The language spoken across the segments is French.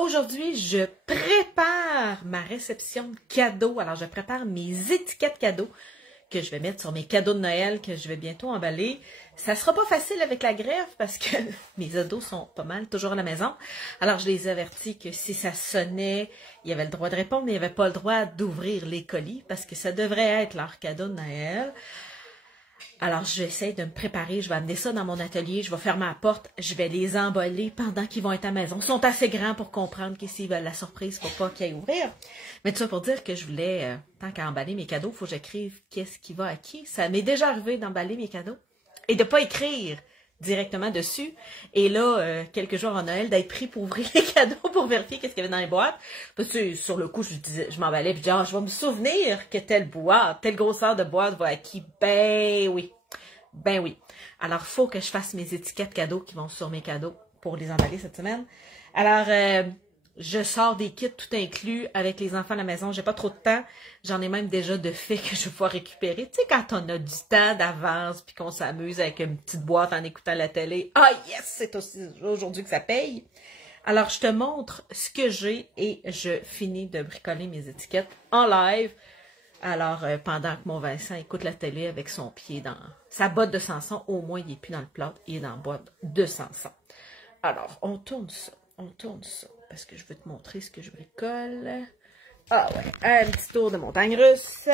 Aujourd'hui, je prépare ma réception de cadeaux. Alors, je prépare mes étiquettes cadeaux que je vais mettre sur mes cadeaux de Noël que je vais bientôt emballer. Ça sera pas facile avec la grève parce que mes ados sont pas mal toujours à la maison. Alors, je les ai avertis que si ça sonnait, il y avait le droit de répondre, mais il n'y avait pas le droit d'ouvrir les colis parce que ça devrait être leur cadeau de Noël. Alors, je vais essayer de me préparer. Je vais amener ça dans mon atelier. Je vais fermer la porte. Je vais les emballer pendant qu'ils vont être à la maison. Ils sont assez grands pour comprendre que s'ils veulent la surprise, il ne faut pas qu'ils aillent ouvrir. Mais tout ça pour dire que je voulais, tant qu'à emballer mes cadeaux, il faut que j'écrive qu'est-ce qui va à qui. Ça m'est déjà arrivé d'emballer mes cadeaux et de ne pas écrire directement dessus. Et là, quelques jours en Noël, d'être pris pour ouvrir les cadeaux, pour vérifier qu'est-ce qu'il y avait dans les boîtes. Parce que sur le coup, je m'emballais, puis genre, je vais me souvenir que telle boîte, telle grosseur de boîte va à qui. Ben oui. Ben oui. Alors, il faut que je fasse mes étiquettes cadeaux qui vont sur mes cadeaux pour les emballer cette semaine. Alors, je sors des kits tout inclus avec les enfants à la maison. J'ai pas trop de temps. J'en ai même déjà de fait que je vais pouvoir récupérer. Tu sais, quand on a du temps d'avance puis qu'on s'amuse avec une petite boîte en écoutant la télé. Ah yes, c'est aussi aujourd'hui que ça paye. Alors, je te montre ce que j'ai et je finis de bricoler mes étiquettes en live. Alors, pendant que mon Vincent écoute la télé avec son pied dans sa botte de Samson, au moins, il n'est plus dans le plat, il est dans la boîte de Samson. Alors, on tourne ça, parce que je veux te montrer ce que je bricole. Ah ouais, un petit tour de montagne russe.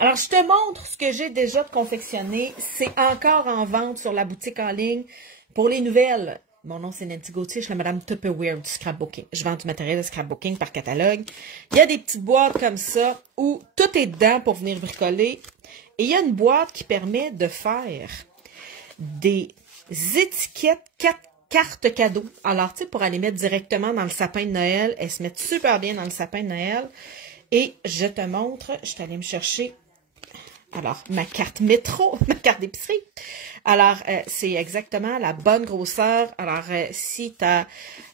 Alors, je te montre ce que j'ai déjà confectionné. C'est encore en vente sur la boutique en ligne pour les nouvelles. Mon nom, c'est Nancy Gauthier, je suis la madame Tupperware du scrapbooking. Je vends du matériel de scrapbooking par catalogue. Il y a des petites boîtes comme ça où tout est dedans pour venir bricoler. Et il y a une boîte qui permet de faire des étiquettes, 4 cartes cadeaux. Alors, tu sais, pour aller mettre directement dans le sapin de Noël, elles se mettent super bien dans le sapin de Noël. Et je te montre, je suis allée me chercher, alors, ma carte métro, ma carte d'épicerie. Alors, c'est exactement la bonne grosseur. Alors, si tu as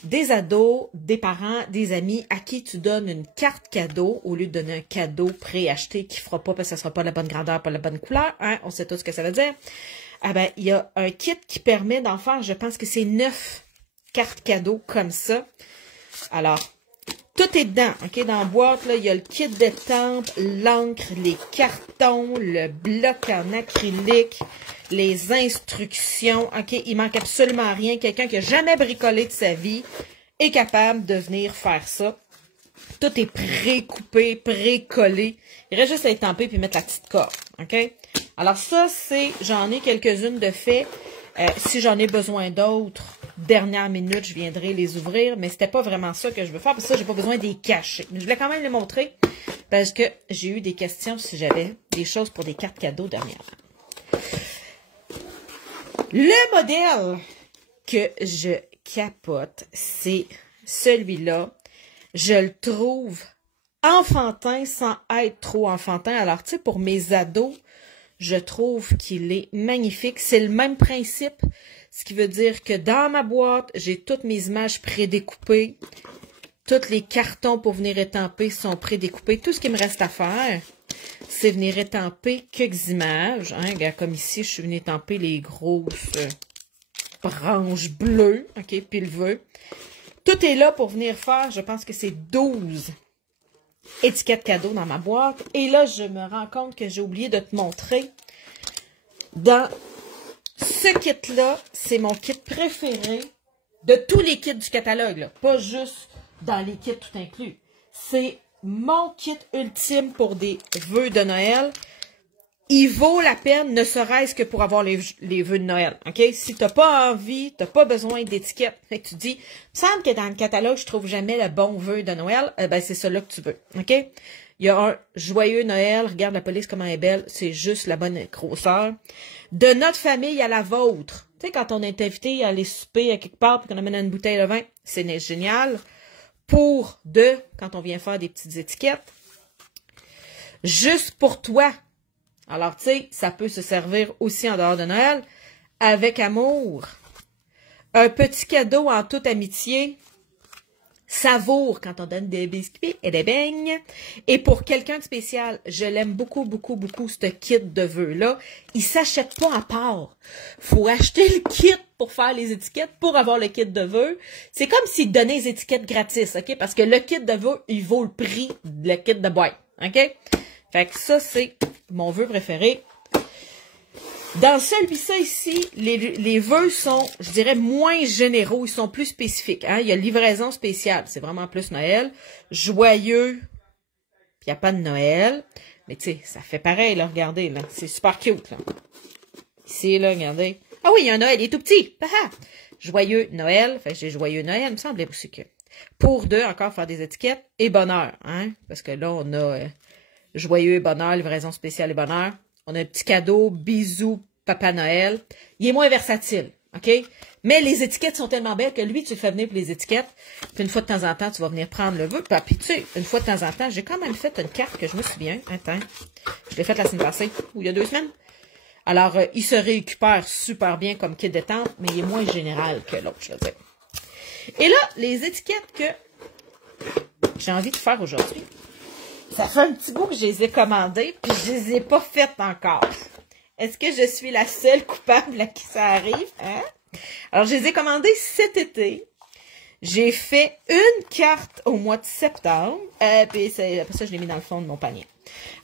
des ados, des parents, des amis à qui tu donnes une carte cadeau, au lieu de donner un cadeau préacheté qui ne fera pas parce que ça ne sera pas la bonne grandeur, pas la bonne couleur, hein, on sait tous ce que ça veut dire. Ah ben, il y a un kit qui permet d'en faire, je pense que c'est 9 cartes cadeaux comme ça. Alors, tout est dedans, OK? Dans la boîte, là, il y a le kit d'étampe, l'encre, les cartons, le bloc en acrylique, les instructions, OK? Il manque absolument rien. Quelqu'un qui n'a jamais bricolé de sa vie est capable de venir faire ça. Tout est pré-coupé, pré-collé. Il reste juste à étamper puis mettre la petite corde, OK? Alors ça, j'en ai quelques-unes de fait. Si j'en ai besoin d'autres, dernière minute, je viendrai les ouvrir, mais c'était pas vraiment ça que je veux faire, parce que ça, j'ai pas besoin de les cacher. Mais je voulais quand même les montrer, parce que j'ai eu des questions si j'avais des choses pour des cartes cadeaux dernièrement. Le modèle que je capote, c'est celui-là. Je le trouve enfantin sans être trop enfantin. Alors, tu sais, pour mes ados, je trouve qu'il est magnifique. C'est le même principe, ce qui veut dire que dans ma boîte, j'ai toutes mes images prédécoupées. Tous les cartons pour venir étamper sont prédécoupés. Tout ce qui me reste à faire, c'est venir étamper quelques images. Hein? Regarde, comme ici, je suis venue étamper les grosses branches bleues, OK, pileveux. Tout est là pour venir faire, je pense que c'est 12 étiquettes cadeaux dans ma boîte. Et là, je me rends compte que j'ai oublié de te montrer. Dans ce kit-là, c'est mon kit préféré de tous les kits du catalogue. Là. Pas juste dans les kits tout inclus. C'est mon kit ultime pour des vœux de Noël. Il vaut la peine, ne serait-ce que pour avoir les vœux de Noël. OK? Si tu n'as pas envie, tu n'as pas besoin d'étiquette, tu te dis, il me semble que dans le catalogue, je trouve jamais le bon vœu de Noël, ben c'est celui-là que tu veux. OK? Il y a un joyeux Noël, regarde la police comment elle est belle, c'est juste la bonne grosseur. De notre famille à la vôtre. Tu sais, quand on est invité à aller souper à quelque part puis qu'on amène une bouteille de vin, c'est génial. Quand on vient faire des petites étiquettes. Juste pour toi. Alors, tu sais, ça peut se servir aussi en dehors de Noël, avec amour. Un petit cadeau en toute amitié, savoure quand on donne des biscuits et des beignes. Et pour quelqu'un de spécial, je l'aime beaucoup, beaucoup, beaucoup, ce kit de vœux-là. Il s'achète pas à part. Faut acheter le kit pour faire les étiquettes, pour avoir le kit de vœux. C'est comme s'il donnait les étiquettes gratis, OK? Parce que le kit de vœux, il vaut le prix de le kit de boîte, OK? Fait que ça, c'est mon vœu préféré. Dans celui-ci ici, les vœux sont, je dirais, moins généraux. Ils sont plus spécifiques. Hein? Il y a livraison spéciale. C'est vraiment plus Noël. Joyeux. Puis il n'y a pas de Noël. Mais tu sais, ça fait pareil, là. Regardez, là. C'est super cute, là. Ici, là, regardez. Ah oui, il y a un Noël. Il est tout petit. Joyeux Noël. Fait que j'ai Joyeux Noël. Il me semblait aussi que. Pour deux, encore faire des étiquettes. Et bonheur. Hein? Parce que là, on a Joyeux et bonheur, livraison spéciale et bonheur. On a un petit cadeau, bisous, Papa Noël. Il est moins versatile, OK? Mais les étiquettes sont tellement belles que lui, tu le fais venir pour les étiquettes. Puis une fois de temps en temps, tu vas venir prendre le vœu. Puis tu sais, une fois de temps en temps, j'ai quand même fait une carte que je me souviens. Attends, je l'ai faite la semaine passée, ou il y a 2 semaines. Alors, il se récupère super bien comme kit détente, mais il est moins général que l'autre, je veux dire. Et là, les étiquettes que j'ai envie de faire aujourd'hui, ça fait un petit bout que je les ai commandées, puis je les ai pas faites encore. Est-ce que je suis la seule coupable à qui ça arrive? Hein? Alors, je les ai commandées cet été. J'ai fait une carte au mois de septembre, puis après ça, je l'ai mis dans le fond de mon panier.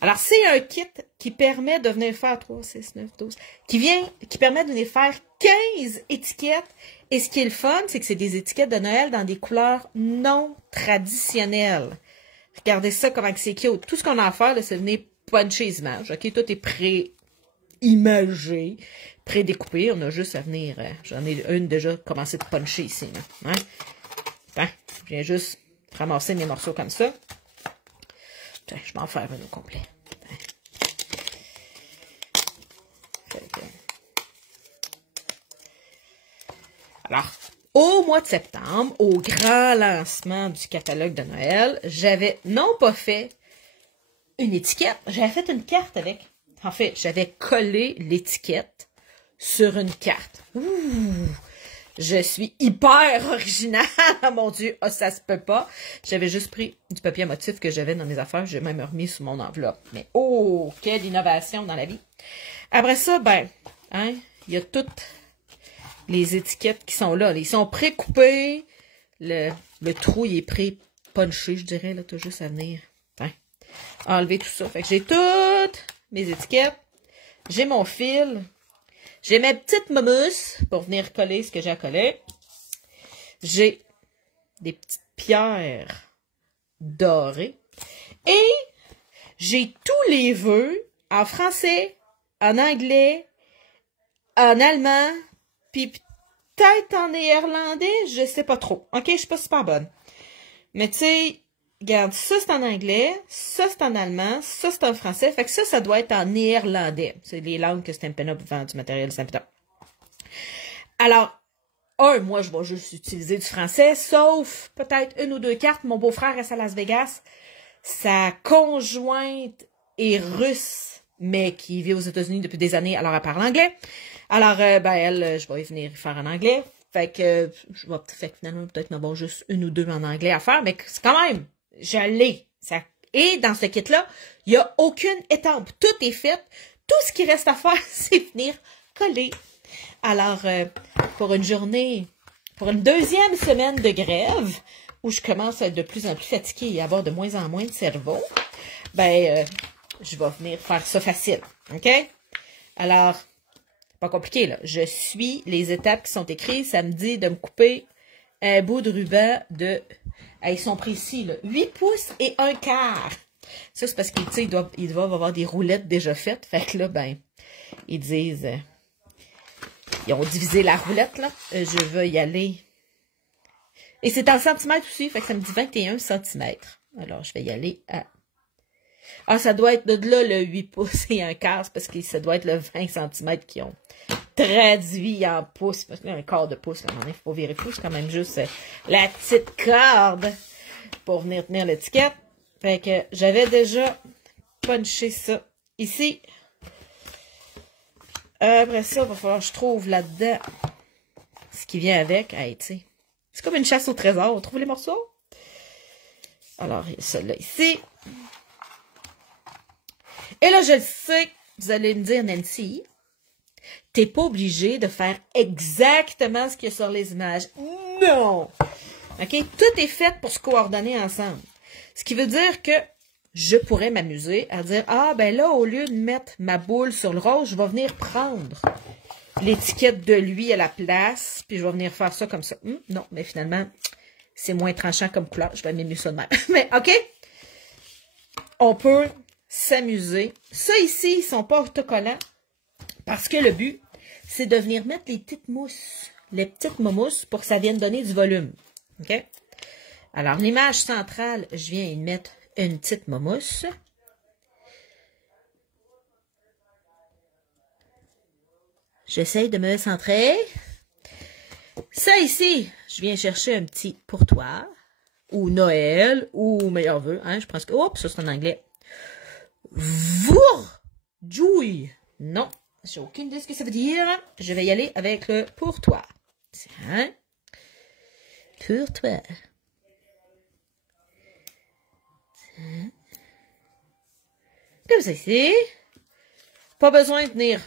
Alors, c'est un kit qui permet de venir faire 3, 6, 9, 12, qui permet de venir faire 15 étiquettes. Et ce qui est le fun, c'est que c'est des étiquettes de Noël dans des couleurs non traditionnelles. Regardez ça, comment c'est cute. Tout ce qu'on a à faire, c'est venir puncher les images. OK? Tout est pré-imagé, pré-découpé. On a juste à venir... j'en ai une déjà commencé de puncher ici. Là. Hein? Attends, je viens juste ramasser mes morceaux comme ça. Attends, je vais en faire une au complet. Alors... Au mois de septembre, au grand lancement du catalogue de Noël, j'avais non pas fait une étiquette, j'avais fait une carte avec. En fait, j'avais collé l'étiquette sur une carte. Ouh! Je suis hyper originale, mon Dieu, oh, ça se peut pas. J'avais juste pris du papier à motif que j'avais dans mes affaires, j'ai même remis sous mon enveloppe. Mais oh, quelle innovation dans la vie. Après ça, ben, hein, il y a toutes les étiquettes qui sont là. Ils sont pré-coupés. Le trou, il est pré-punché, je dirais. Là, tu as juste à venir enlever tout ça. Fait que j'ai toutes mes étiquettes. J'ai mon fil. J'ai mes petites mousses pour venir coller ce que j'ai à coller. J'ai des petites pierres dorées. Et j'ai tous les vœux en français, en anglais, en allemand, puis peut-être en néerlandais, je sais pas trop. OK, je suis pas super bonne. Mais tu sais, regarde, ça c'est en anglais, ça c'est en allemand, ça c'est en français. Fait que ça doit être en néerlandais. C'est les langues que Stampin' Up vend du matériel Stampin' Up. Alors, moi je vais juste utiliser du français, sauf peut-être 1 ou 2 cartes. Mon beau-frère reste à Las Vegas. Sa conjointe est russe, mais qui vit aux États-Unis depuis des années, alors elle parle anglais. Alors, elle, je vais y venir faire en anglais. Fait que, finalement, peut-être m'avoir juste 1 ou 2 en anglais à faire, mais c'est quand même, je l'ai. Et dans ce kit-là, il n'y a aucune étampe. Tout est fait. Tout ce qui reste à faire, c'est venir coller. Alors, pour une journée, pour une 2e semaine de grève, où je commence à être de plus en plus fatiguée et avoir de moins en moins de cerveau, je vais venir faire ça facile. OK? Alors, pas compliqué, là. Je suis les étapes qui sont écrites. Ça me dit de me couper un bout de ruban de... ils sont précis, là. 8 pouces et 1/4. Ça, c'est parce qu'ils doivent avoir des roulettes déjà faites. Fait que là, ils disent... ils ont divisé la roulette, là. Je vais y aller. Et c'est en centimètres aussi. Fait que ça me dit 21 centimètres. Alors, je vais y aller à... Ah, ça doit être de là le 8 pouces et 1/4, parce que ça doit être le 20 cm qui ont traduit en pouces. Parce que là, un quart de pouce, là, il faut pas virer fou, c'est quand même juste la petite corde pour venir tenir l'étiquette. Fait que j'avais déjà punché ça ici. Après ça, il va falloir que je trouve là-dedans ce qui vient avec. Hey, tu sais, c'est comme une chasse au trésor. On trouve les morceaux. Alors, il y a celui-là ici. Et là, je le sais, vous allez me dire, Nancy, t'es pas obligé de faire exactement ce qu'il y a sur les images. Non! OK? Tout est fait pour se coordonner ensemble. Ce qui veut dire que je pourrais m'amuser à dire, ah, ben là, au lieu de mettre ma boule sur le rose, je vais venir prendre l'étiquette de lui à la place, puis je vais venir faire ça comme ça. Non, mais finalement, c'est moins tranchant comme couleur. Je vais aimer mieux ça de même. Mais, OK? On peut s'amuser. Ça ici, ils sont pas autocollants parce que le but, c'est de venir mettre les petites mousses, les petites momousses pour que ça vienne donner du volume. OK? Alors, l'image centrale, je viens y mettre une petite momousse. J'essaye de me centrer. Ça ici, je viens chercher un petit pourtour, ou Noël, ou meilleur vœu, hein, je pense que... Oups, ça c'est en anglais. Vourjouille. Non, j'ai aucune idée de ce que ça veut dire. Je vais y aller avec le pourtour. Tiens. Pourtour. Tiens. Comme ça ici. Pas besoin de venir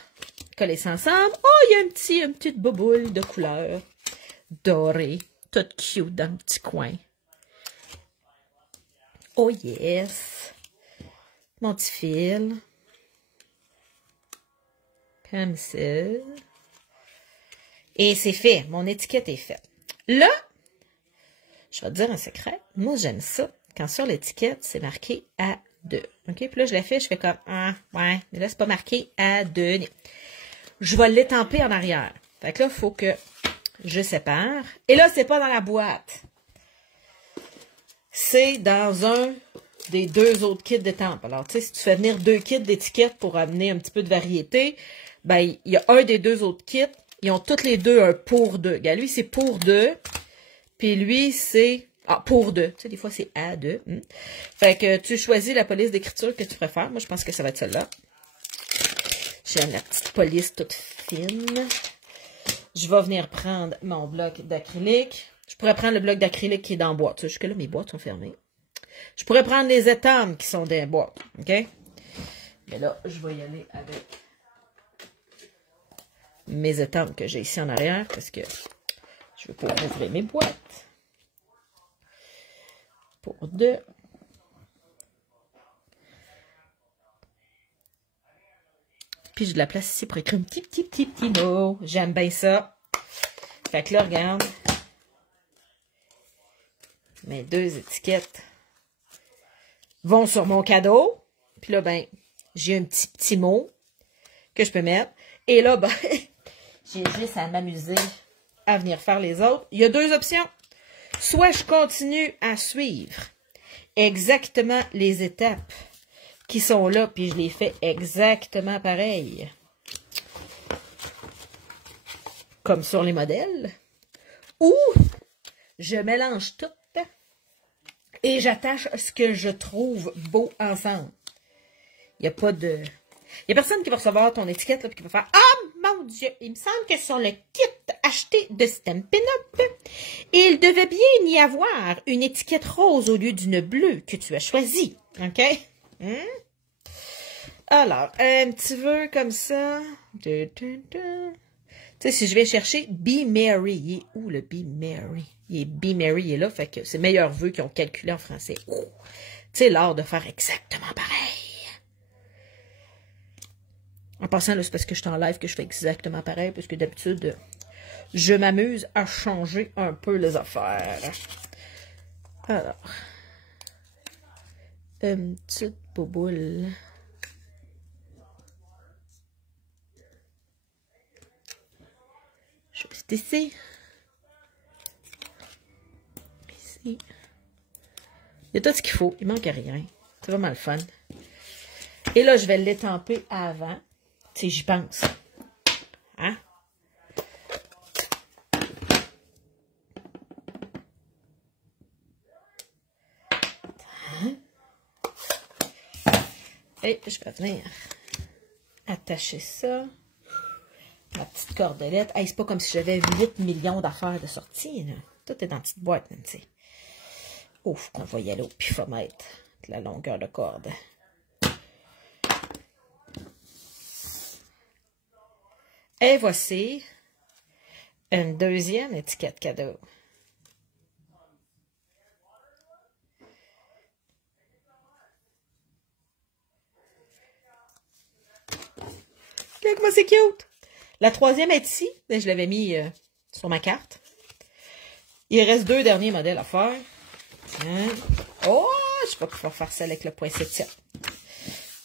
coller ça ensemble. Oh, il y a une petite boboule de couleur dorée. Toute cute dans le petit coin. Oh yes. Mon petit fil. Comme ça. Et c'est fait. Mon étiquette est faite. Là, je vais te dire un secret. Moi, j'aime ça. Quand sur l'étiquette, c'est marqué A2. OK? Puis là, je la fais, je fais comme, ah, ouais. Mais là, c'est pas marqué A2. Je vais l'étamper en arrière. Fait que là, il faut que je sépare. Et là, c'est pas dans la boîte. C'est dans un des deux autres kits d'étampe. Alors, tu sais, si tu fais venir 2 kits d'étiquettes pour amener un petit peu de variété, ben, il y a un des 2 autres kits. Ils ont toutes les deux un pour 2. Regarde, lui, c'est pour 2. Puis lui, c'est... Ah, pour 2. Tu sais, des fois, c'est à 2. Fait que tu choisis la police d'écriture que tu préfères. Moi, je pense que ça va être celle-là. J'aime la petite police toute fine. Je vais venir prendre mon bloc d'acrylique. Je pourrais prendre le bloc d'acrylique qui est dans la boîte. Jusque-là, mes boîtes sont fermées. Je pourrais prendre les étampes qui sont dans les boîtes. OK? Mais là, je vais y aller avec mes étampes que j'ai ici en arrière parce que je veux pouvoir ouvrir mes boîtes. Pour 2. Puis j'ai de la place ici pour écrire un petit mot. J'aime bien ça. Fait que là, regarde. Mes 2 étiquettes vont sur mon cadeau. Puis là, ben, j'ai un petit mot que je peux mettre. Et là, ben, j'ai juste à m'amuser à venir faire les autres. Il y a 2 options. Soit je continue à suivre exactement les étapes qui sont là, puis je les fais exactement pareil. Comme sur les modèles. Ou je mélange tout et j'attache ce que je trouve beau ensemble. Il n'y a pas de... Il n'y a personne qui va recevoir ton étiquette et qui va faire « Ah, mon Dieu! Il me semble que sur le kit acheté de Stampin' Up, il devait bien y avoir une étiquette rose au lieu d'une bleue que tu as choisie. » OK? Alors, un petit vœu comme ça. Tu sais, si je vais chercher Be Merry, il est où le Be Merry? Il est Be Merry, il est là, fait que c'est meilleur vœu qu'ils ont calculé en français. Tu sais, l'art de faire exactement pareil. En passant, là, c'est parce que je suis en live que je fais exactement pareil, parce que d'habitude, je m'amuse à changer un peu les affaires. Alors, une petite boboule. Juste ici. Ici. Il y a tout ce qu'il faut. Il manque rien. C'est vraiment le fun. Et là, je vais l'étamper avant. Tu sais, j'y pense. Hein? Et je vais venir attacher ça. Ma petite cordelette. Hey, c'est pas comme si j'avais 8 millions d'affaires de sortie. Là. Tout est dans une petite boîte, tu sais. Ouf, qu'on va y aller au pifomètre, de la longueur de corde. Et voici une deuxième étiquette cadeau. Regarde comment c'est cute! La troisième est ici. Je l'avais mis sur ma carte. Il reste 2 derniers modèles à faire. Hein? Oh! Je ne sais pas pouvoir faire ça avec le poinsettia.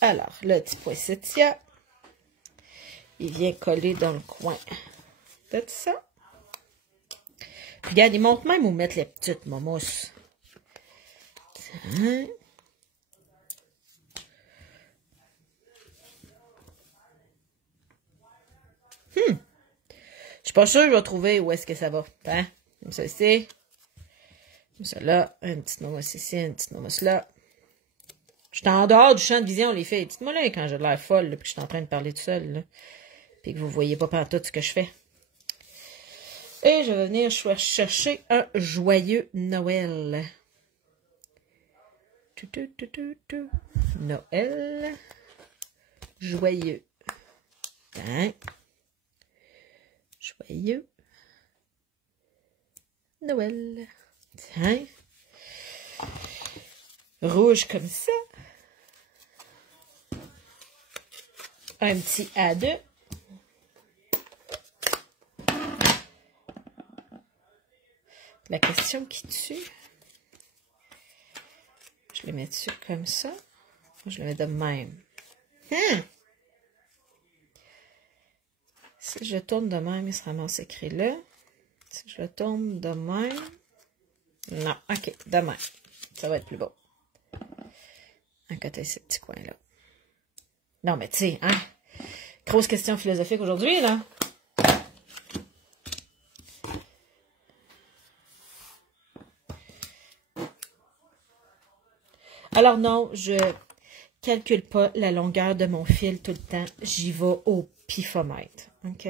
Alors, le petit poinsettia, il vient coller dans le coin de ça. Puis, regarde, il montre même où mettre les petites momousses. Hein? Je suis pas sûre que je vais trouver où est-ce que ça va. Hein? Comme ça ici. Comme ça là. Une petite mousse ici, une petite mousse là. Je suis en dehors du champ de vision, les filles. Dites-moi là quand j'ai l'air folle, là, puis que je suis en train de parler tout seul. Là, puis que vous voyez pas pantoute ce que je fais. Et je vais venir chercher un joyeux Noël. Noël. Joyeux. Hein? Joyeux Noël. Tiens. Rouge comme ça. Un petit A2. La question qui tue. Je le mets dessus comme ça. Je le mets de même. Si je tourne de même, il se ramasse écrit là. Si je le tourne de même. Non, ok, de même. Ça va être plus beau. À côté de ces petits coins-là. Non, mais tu sais, hein? Grosse question philosophique aujourd'hui, là. Alors non, je calcule pas la longueur de mon fil tout le temps. J'y vais au pifomètre. OK?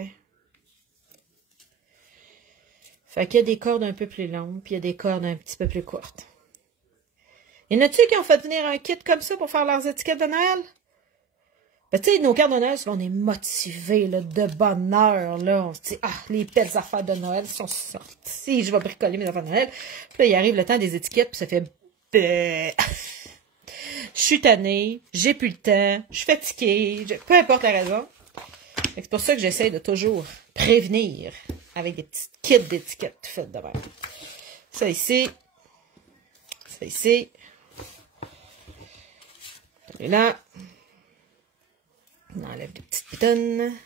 Fait qu'il y a des cordes un peu plus longues, puis il y a des cordes un petit peu plus courtes. Y en a-tu qui ont fait venir un kit comme ça pour faire leurs étiquettes de Noël? Ben, tu sais, nos cartes de Noël, on est motivés, là, de bonne heure, là. On se dit, ah, les belles affaires de Noël sont sorties, je vais bricoler mes affaires de Noël. Puis là, il arrive le temps des étiquettes, puis ça fait... Je suis tannée, j'ai plus le temps, je suis fatiguée, peu importe la raison. C'est pour ça que j'essaie de toujours prévenir avec des petites kits d'étiquettes tout faites de même. Ça ici. Ça ici. Et là. On enlève les petites pitonnes.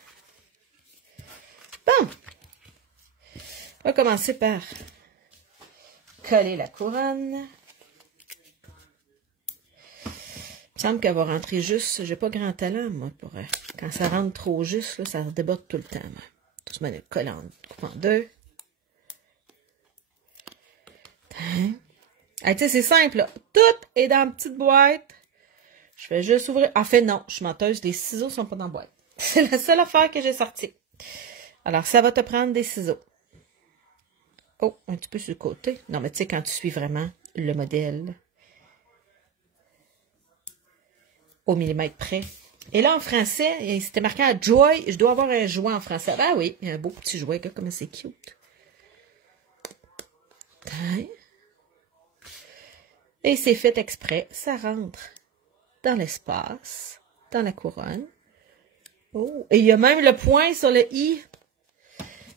Bon. On va commencer par coller la couronne. Il me semble qu'elle va rentrer juste. J'ai pas grand talent, moi, pour quand ça rentre trop juste, là, ça déborde tout le temps. Moi. Tout se met de collant, coupe en deux. Hein? Ah, tu sais, c'est simple, là. Tout est dans une petite boîte. Je vais juste ouvrir. En fait, non, je suis menteuse. Les ciseaux sont pas dans la boîte. C'est la seule affaire que j'ai sortie. Alors, ça va te prendre des ciseaux. Oh, un petit peu sur le côté. Non, mais tu sais, quand tu suis vraiment le modèle au millimètre près. Et là, en français, c'était marqué à Joy. Je dois avoir un jouet en français. Ah oui, il y a un beau petit jouet. Regarde comment c'est cute. Et c'est fait exprès. Ça rentre dans l'espace, dans la couronne. Oh, et il y a même le point sur le i.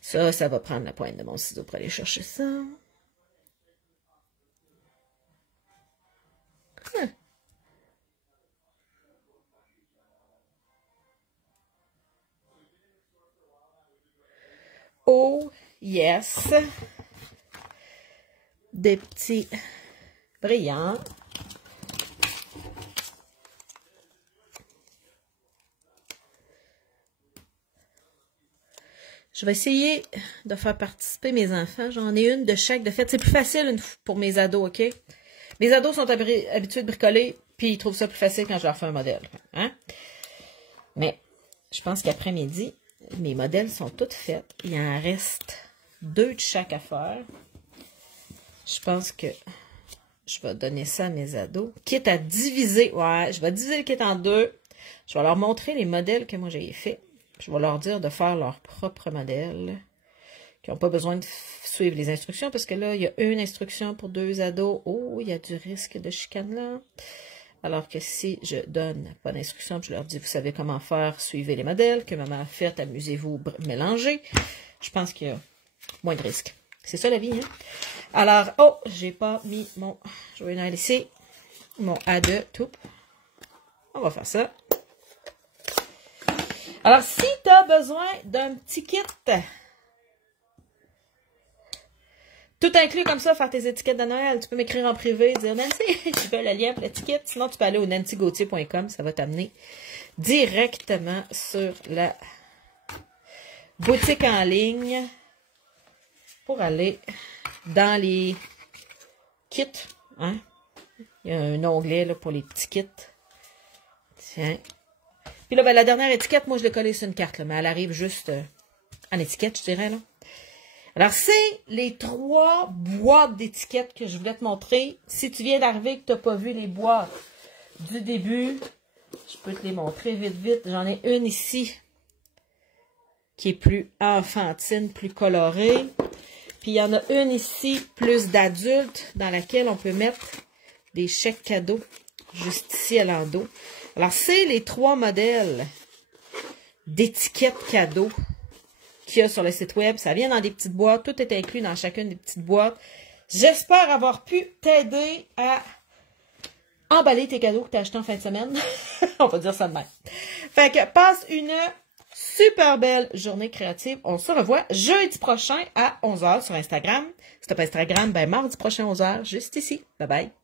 Ça va prendre la pointe de mon ciseau pour aller chercher ça. Oh, yes. Des petits brillants. Je vais essayer de faire participer mes enfants. J'en ai une de chaque de fête. C'est plus facile pour mes ados, OK? Mes ados sont habitués de bricoler, puis ils trouvent ça plus facile quand je leur fais un modèle. Hein? Mais je pense qu'après-midi, mes modèles sont toutes faits. Il en reste 2 de chaque affaire. Je pense que je vais donner ça à mes ados. Quitte à diviser, ouais, je vais diviser le kit en deux. Je vais leur montrer les modèles que moi j'ai fait. Je vais leur dire de faire leur propre modèle. Qui n'ont pas besoin de suivre les instructions, parce que là, il y a une instruction pour 2 ados. Oh, il y a du risque de chicane là. Alors que si je donne pas d'instruction, je leur dis, vous savez comment faire, suivez les modèles que maman a fait, amusez-vous, mélangez. Je pense qu'il y a moins de risques. C'est ça la vie, hein? Alors, oh, j'ai pas mis mon, je vais laisser mon A2, tout. On va faire ça. Alors, si tu as besoin d'un petit kit, tout inclus comme ça, faire tes étiquettes de Noël, tu peux m'écrire en privé, dire Nancy, je veux le lien pour l'étiquette. Sinon, tu peux aller au nancygauthier.com, ça va t'amener directement sur la boutique en ligne pour aller dans les kits. Hein? Il y a un onglet là, pour les petits kits. Tiens. Puis là, ben, la dernière étiquette, moi, je l'ai collée sur une carte, là, mais elle arrive juste en étiquette, je dirais. Là. Alors, c'est les 3 boîtes d'étiquettes que je voulais te montrer. Si tu viens d'arriver et que tu n'as pas vu les boîtes du début, je peux te les montrer vite, vite. J'en ai une ici qui est plus enfantine, plus colorée. Puis, il y en a une ici, plus d'adulte, dans laquelle on peut mettre des chèques cadeaux, juste ici à l'endos. Alors, c'est les 3 modèles d'étiquettes cadeaux qu'il y a sur le site web. Ça vient dans des petites boîtes. Tout est inclus dans chacune des petites boîtes. J'espère avoir pu t'aider à emballer tes cadeaux que tu as achetés en fin de semaine. On va dire ça de même. Fait que passe une super belle journée créative. On se revoit jeudi prochain à 11h sur Instagram. Si tu n'as pas Instagram, ben mardi prochain 11h, juste ici. Bye bye.